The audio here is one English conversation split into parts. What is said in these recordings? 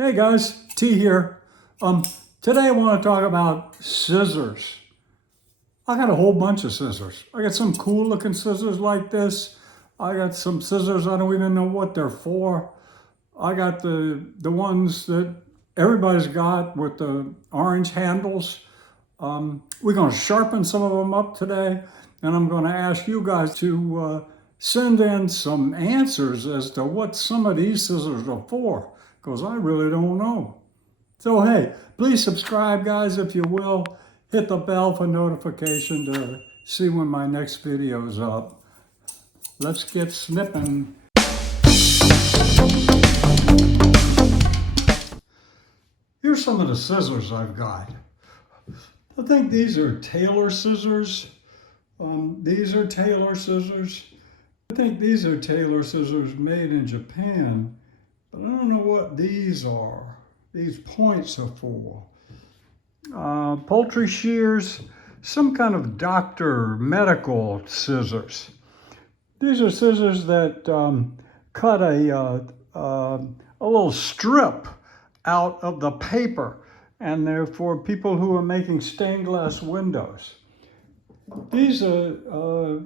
Hey guys, T here. Today I want to talk about scissors. I got a whole bunch of scissors. I got some cool looking scissors like this. I got some scissors I don't even know what they're for. I got the ones that everybody's got with the orange handles. We're going to sharpen some of them up today, and I'm going to ask you guys to send in some answers as to what some of these scissors are for, because I really don't know. So hey, please subscribe guys if you will. Hit the bell for notification to see when my next video is up. Let's get snipping. Here's some of the scissors I've got. I think these are TAILOR scissors. These are TAILOR scissors. I think these are TAILOR scissors made in Japan, but I don't know what these are. These points are for. Poultry shears, some kind of doctor medical scissors. These are scissors that cut a little strip out of the paper, and they're for people who are making stained glass windows. These are,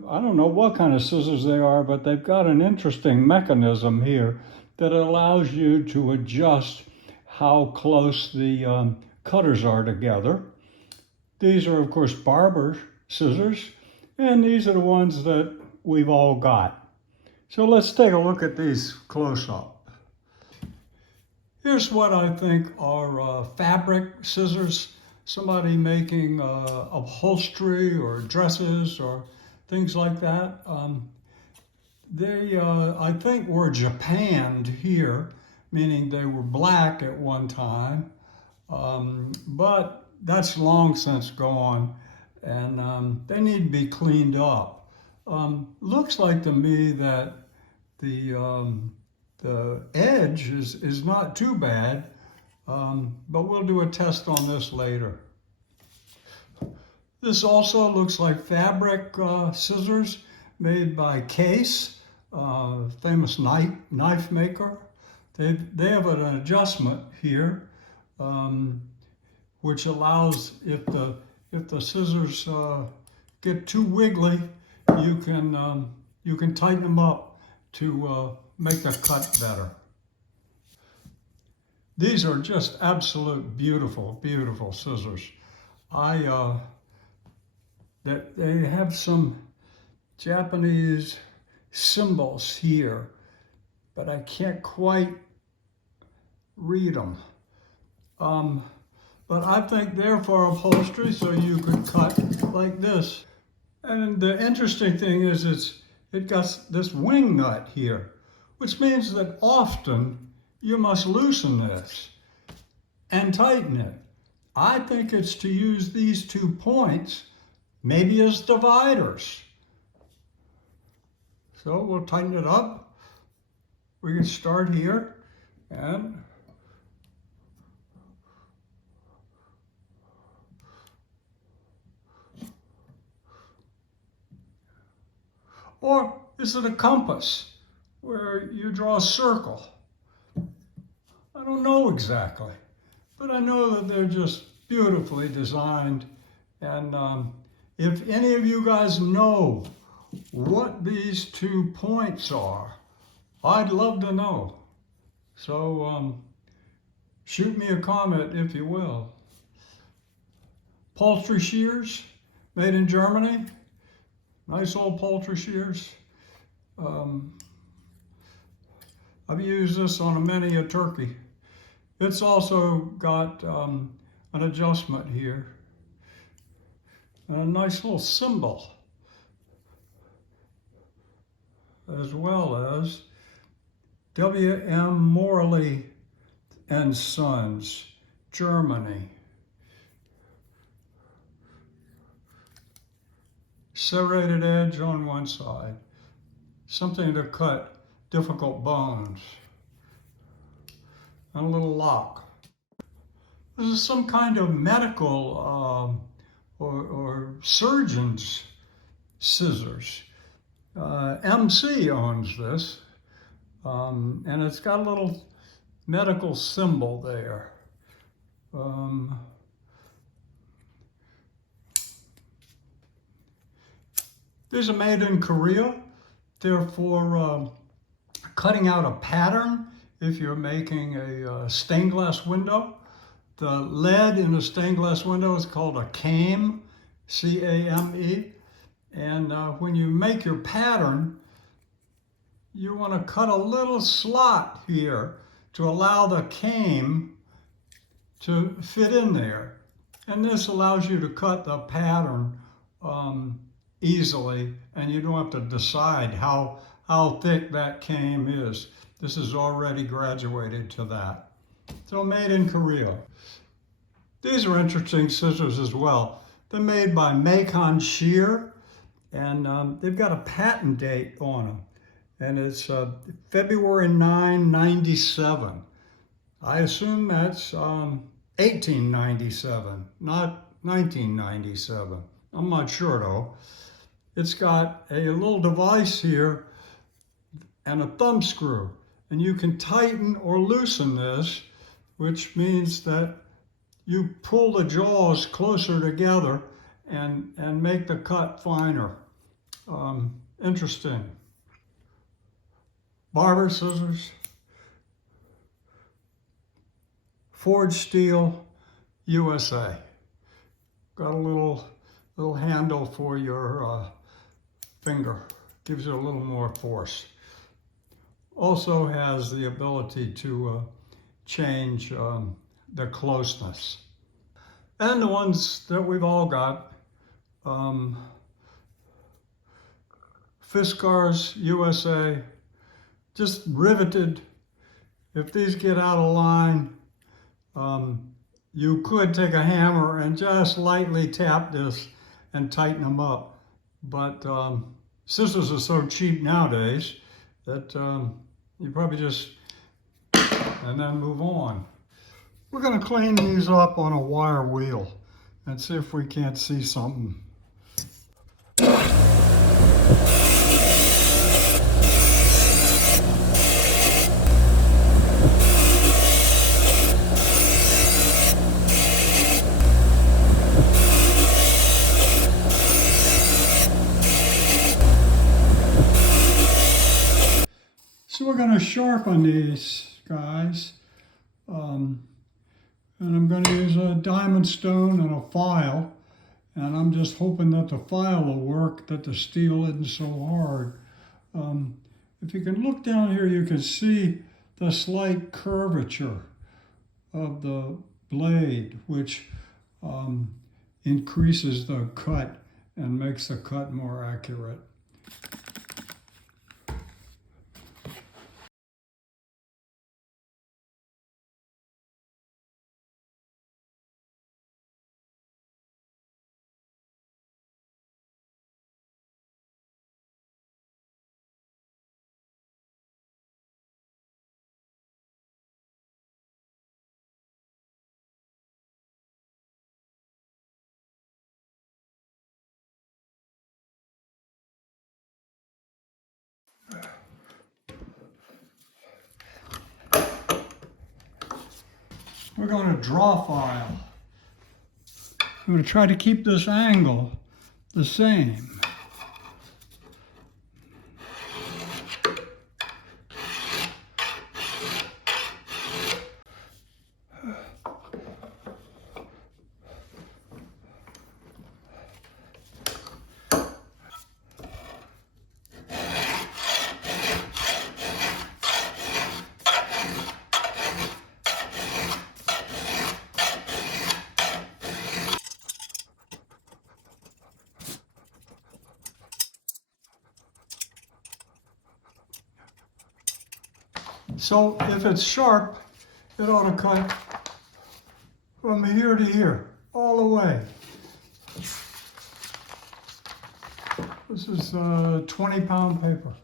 I don't know what kind of scissors they are, but they've got an interesting mechanism here that allows you to adjust how close the cutters are together. These are, of course, barber scissors, and these are the ones that we've all got. So let's take a look at these close up. Here's what I think are fabric scissors. Somebody making upholstery or dresses or things like that. They, I think, were Japanned here, meaning they were black at one time, but that's long since gone, and they need to be cleaned up. Looks like to me that the edge is not too bad, but we'll do a test on this later. This also looks like fabric scissors made by Case, famous knife maker. They have an adjustment here, which allows, if the scissors get too wiggly, you can tighten them up to make the cut better. These are just absolute beautiful, beautiful scissors. They have some Japanese symbols here, but I can't quite read them. But I think they're for upholstery, so you could cut like this. And the interesting thing is it got this wing nut here, which means that often you must loosen this and tighten it. I think it's to use these 2 points maybe as dividers. So we'll tighten it up. We can start here and or is it a compass where you draw a circle? I don't know exactly, but I know that they're just beautifully designed. And if any of you guys know what these 2 points are, I'd love to know. So shoot me a comment if you will. Poultry shears, made in Germany. Nice old poultry shears. I've used this on many a turkey. It's also got an adjustment here. And a nice little symbol, as well as W.M. Morley and Sons, Germany. Serrated edge on one side, something to cut difficult bones, and a little lock. This is some kind of medical or surgeon's scissors. MC owns this, and it's got a little medical symbol there. These are made in Korea. They're for cutting out a pattern if you're making a stained glass window. The lead in a stained glass window is called a came, C-A-M-E. And when you make your pattern, you want to cut a little slot here to allow the came to fit in there. And this allows you to cut the pattern easily, and you don't have to decide how thick that came is. This is already graduated to that. So made in Korea. These are interesting scissors as well. They're made by Macon Shear, and they've got a patent date on them. And it's February 9, 97. I assume that's 1897, not 1997. I'm not sure though. It's got a little device here and a thumb screw. And you can tighten or loosen this, which means that you pull the jaws closer together and make the cut finer. Interesting. Barber scissors, forged steel, USA. Got a little handle for your finger, gives you a little more force. Also has the ability to change the closeness. And the ones that we've all got, Fiskars, USA, just riveted. If these get out of line, you could take a hammer and just lightly tap this and tighten them up. But scissors are so cheap nowadays that you probably just, and then move on. We're going to clean these up on a wire wheel and see if we can't see something. So we're going to sharpen these guys, and I'm going to use a diamond stone and a file, and I'm just hoping that the file will work, that the steel isn't so hard. If you can look down here, you can see the slight curvature of the blade, which increases the cut and makes the cut more accurate. We're going to draw file. I'm going to try to keep this angle the same. So if it's sharp, it ought to cut from here to here, all the way. This is 20-pound paper.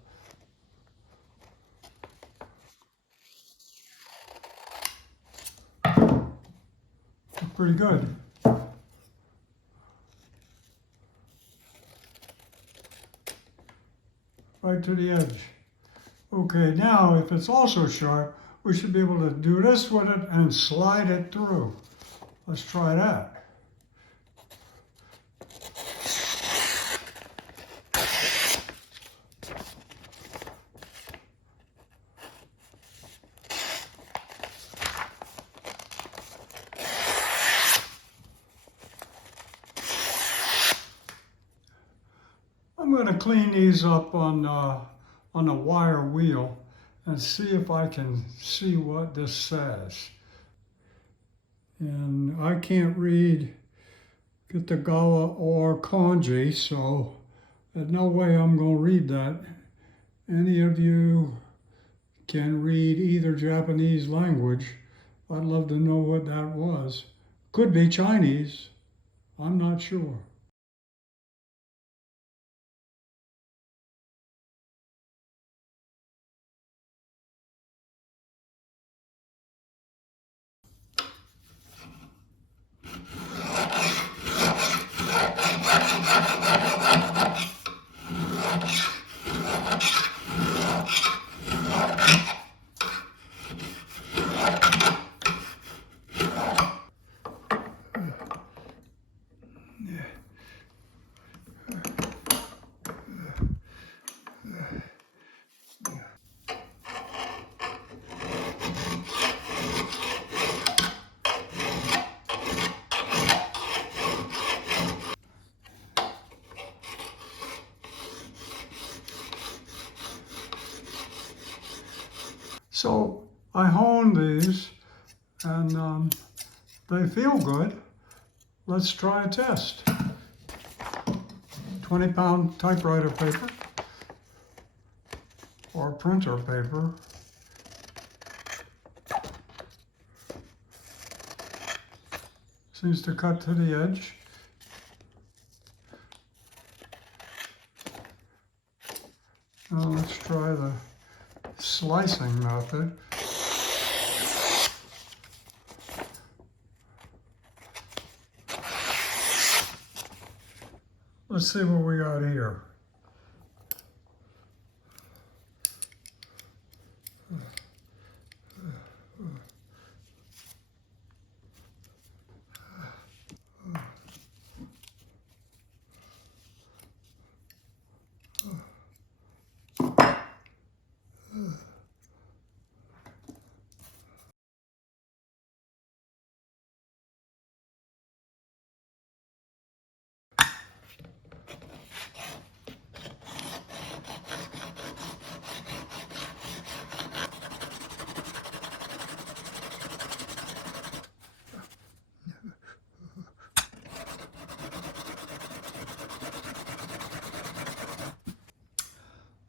Pretty good. Right to the edge. Okay, now if it's also sharp, we should be able to do this with it and slide it through. Let's try that. I'm going to clean these up on a wire wheel and see if I can see what this says. And I can't read Kitagawa or kanji, so there's no way I'm going to read that. Any of you can read either Japanese language, I'd love to know what that was. Could be Chinese, I'm not sure. So I honed these and they feel good. Let's try a test. 20-pound typewriter paper or printer paper. Seems to cut to the edge. Now let's try the slicing method. Let's see what we got here.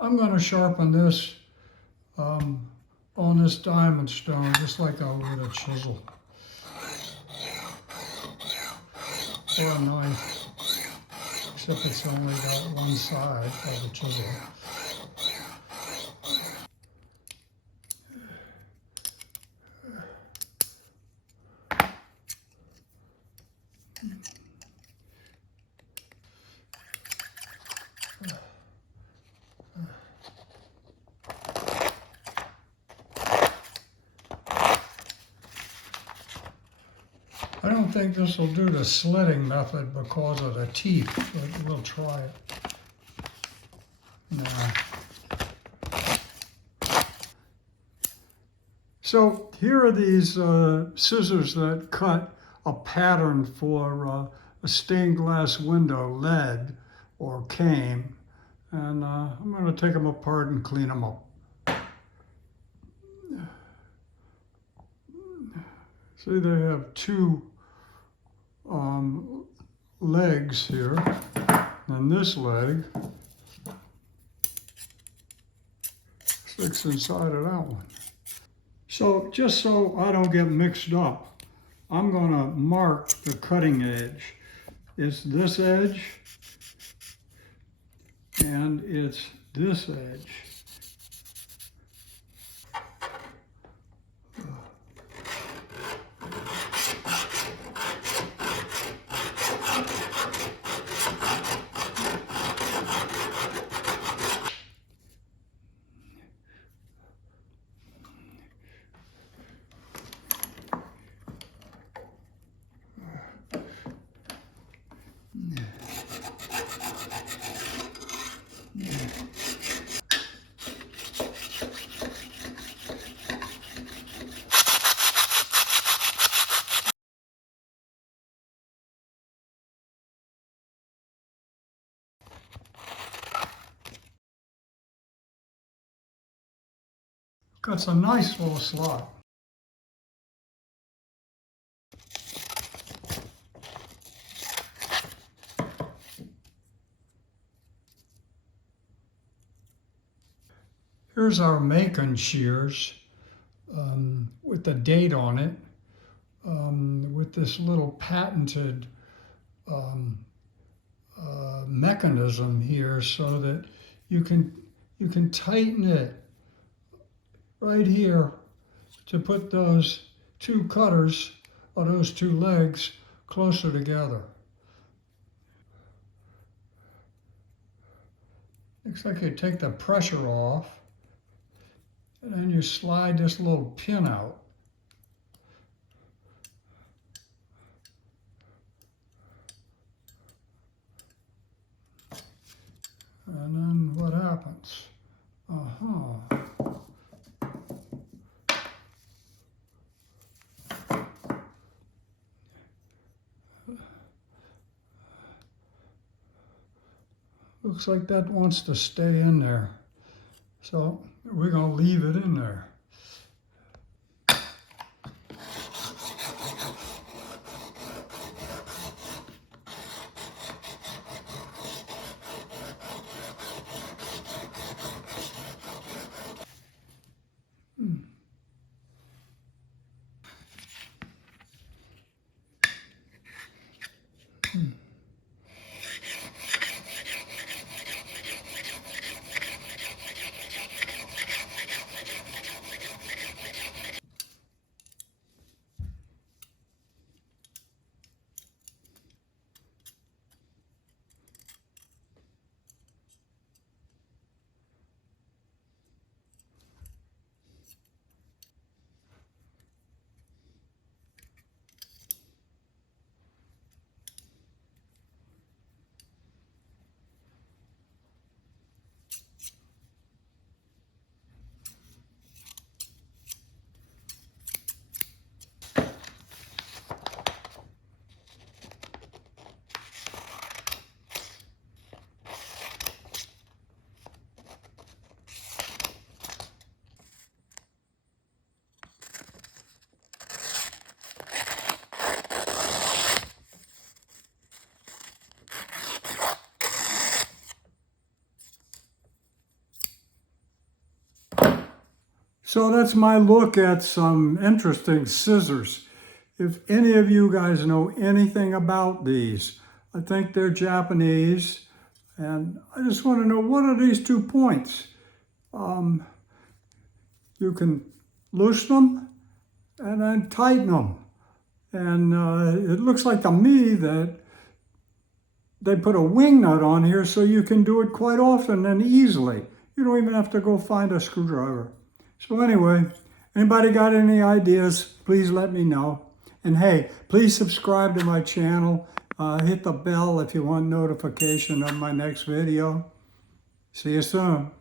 I'm going to sharpen this on this diamond stone just like I would a chisel or a knife, except it's only got one side of the chisel. I don't think this will do the slitting method because of the teeth, but we'll try it. No. So here are these scissors that cut a pattern for a stained glass window, lead or cane. And I'm going to take them apart and clean them up. See, they have two legs here, and this leg sticks inside of that one. So just so I don't get mixed up, I'm going to mark the cutting edge. It's this edge, and it's this edge. Cuts a nice little slot. Here's our Macon shears with the date on it, with this little patented mechanism here so that you can tighten it right here to put those two cutters or those two legs closer together. Looks like you take the pressure off and then you slide this little pin out. And then what happens? Looks like that wants to stay in there. So we're going to leave it in there. So that's my look at some interesting scissors. If any of you guys know anything about these, I think they're Japanese, and I just want to know, what are these 2 points? You can loosen them and then tighten them. And it looks like to me that they put a wing nut on here so you can do it quite often and easily. You don't even have to go find a screwdriver. So anyway, anybody got any ideas, please let me know. And hey, please subscribe to my channel. Hit the bell if you want notification of my next video. See you soon.